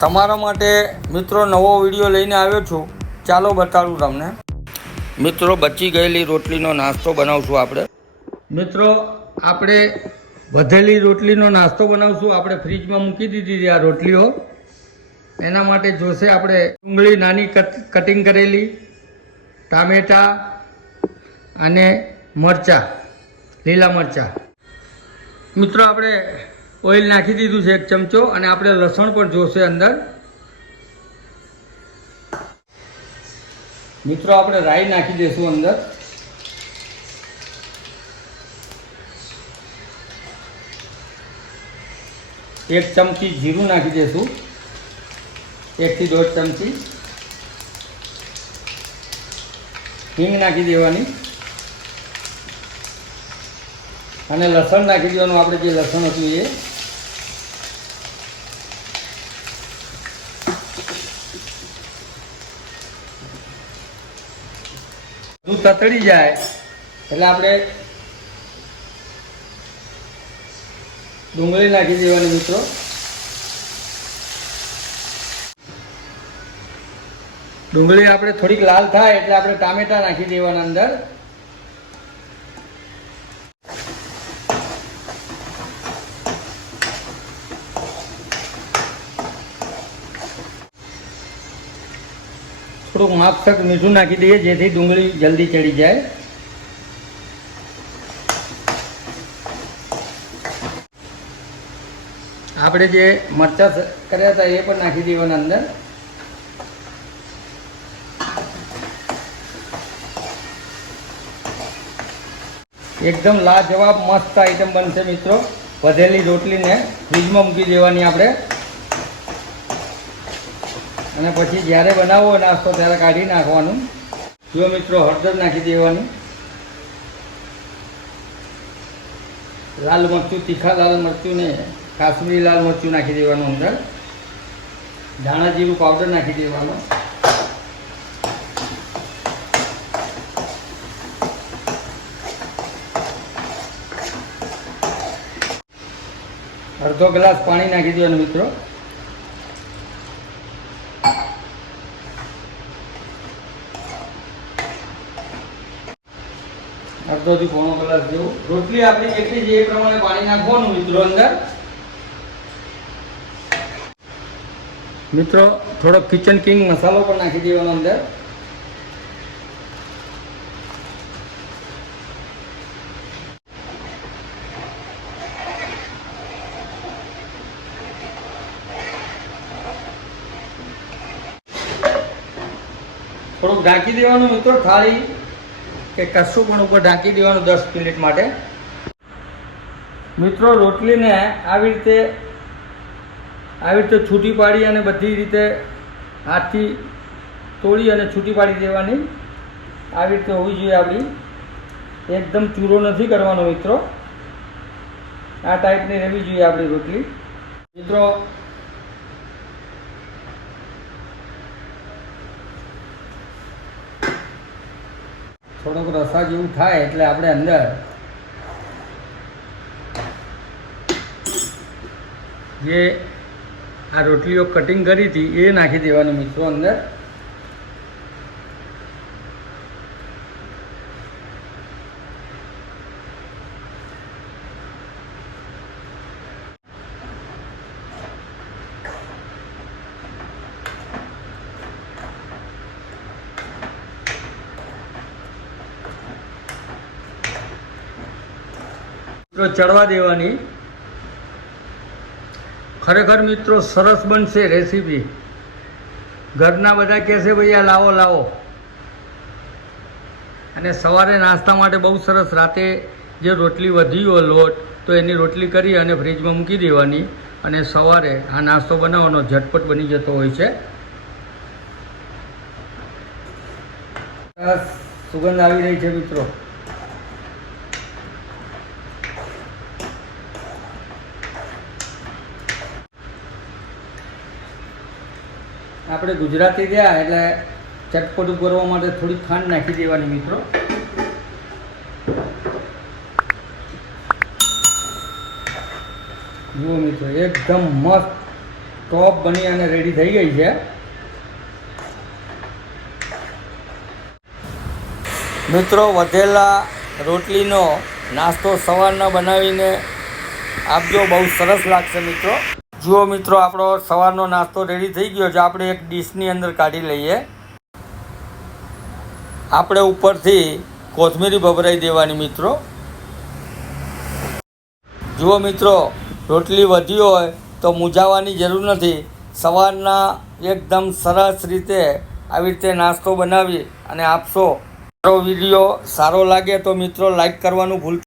તમારા માટે મિત્રો નવો વિડીયો લઈને આવ્યો છું. ચાલો બતાડું તમને. મિત્રો બચી ગયેલી રોટલીનો નાસ્તો બનાવશું આપણે. મિત્રો આપણે વધેલી રોટલીનો નાસ્તો બનાવશું. આપણે ફ્રીજમાં મૂકી દીધી છે આ રોટલીઓ. એના માટે જોશે આપણે ડુંગળી નાની કટિંગ કરેલી, ટામેટાં અને મરચાં, લીલા મરચાં. મિત્રો આપણે ઓઇલ નાખી દીધું છે 1 ચમચો અને આપણે લસણ પણ જોશે અંદર. મિત્રો આપણે રાઈ નાખી દઈશું અંદર. એક ચમચી જીરું નાખી દઈશું, 1 થી 1.5 ચમચી. હિંગ નાખી દેવાની અને લસણ નાખી દેવાનું. આપણે જે લસણ હતું એ. દૂધ તતડી જાય એટલે આપણે ડુંગળી નાખી દેવાની મિત્રો. ડુંગળી આપણે થોડીક લાલ થાય એટલે આપણે ટામેટા નાખી દેવાના અંદર. થોડુંક માપસર મીઠું નાખી દઈએ જેથી ડુંગળી જલ્દી ચડી જાય. આપણે જે મરચાં કર્યા હતા એ પણ નાખી દેવાના અંદર. એકદમ લાજવાબ મસ્ત આઈટમ બનશે મિત્રો. વધેલી રોટલીને ફ્રીજમાં મૂકી દેવાની આપણે અને પછી જ્યારે બનાવવો નાસ્તો ત્યારે કાઢી નાખવાનું. જો મિત્રો હળદર નાખી દેવાની, લાલ મરચું, તીખા લાલ મરચું ને કાશ્મીરી લાલ મરચું નાખી દેવાનું અંદર. ધાણા જીરું પાવડર નાખી દેવાનો. અડધો ગ્લાસ પાણી નાખી દેવાનું મિત્રો. અડધોથી પોણો ગ્લાસ જેવું. રોટલી આપણી કેટલી છે એ પ્રમાણે પાણી નાખવાનું મિત્રો અંદર. મિત્રો થોડો કિચન કિંગ મસાલો પણ નાખી દેવાનો અંદર. થોડુંક ઢાંકી દેવાનું મિત્રો. થાળી કે કશું પણ ઉપર ઢાંકી દેવાનું 10 મિનિટ માટે. મિત્રો રોટલીને આવી રીતે છૂટી પાડી અને બધી રીતે હાથથી તોડી અને છૂટી પાડી દેવાની. આવી રીતે હોવી જોઈએ આપણી. એકદમ ચૂરો નથી કરવાનો મિત્રો. આ ટાઈપની રહેવી જોઈએ આપણી રોટલી મિત્રો. થોડોક રસા જેવું થાય એટલે આપણે અંદર જે આ રોટલીઓ કટિંગ કરી હતી એ નાખી દેવાની મિત્રો અંદર. ચડવા દેવાની. ખરેખર મિત્રો સરસ બનશે રેસીપી. ઘરના બધા કહેશે ભાઈ આ લાવો લાવો. અને સવારે નાસ્તા માટે બહુ સરસ. રાતે જે રોટલી વધી હોય લોટ તો એની રોટલી કરી અને ફ્રીજમાં મૂકી દેવાની અને સવારે આ નાસ્તો બનાવવાનો ઝટપટ બની જતો હોય છે. સરસ સુગંધ આવી રહી છે મિત્રો. આપણે ગુજરાતી ગયા એટલે ચટપટું કરવા માટે થોડી ખાંડ નાખી દેવાની મિત્રો. જુઓ મિત્રો એકદમ મસ્ત ટોપ બની અને રેડી થઈ ગઈ છે. મિત્રો વધેલા રોટલીનો નાસ્તો સવારના બનાવીને આપજો, બહુ સરસ લાગશે મિત્રો. જુઓ મિત્રો, આપણો સવારનો નાસ્તો રેડી થઈ ગયો છે. આપણે એક ડીશની અંદર કાઢી લઈએ. આપણે ઉપરથી કોથમીરી ભભરાઈ દેવાની મિત્રો. જુઓ મિત્રો, રોટલી વધી હોય તો મૂંઝાવાની જરૂર નથી. સવારના એકદમ સરસ રીતે આવી રીતે નાસ્તો બનાવી અને આપશો. મારો વિડીયો સારો લાગે તો મિત્રો લાઈક કરવાનું ભૂલશો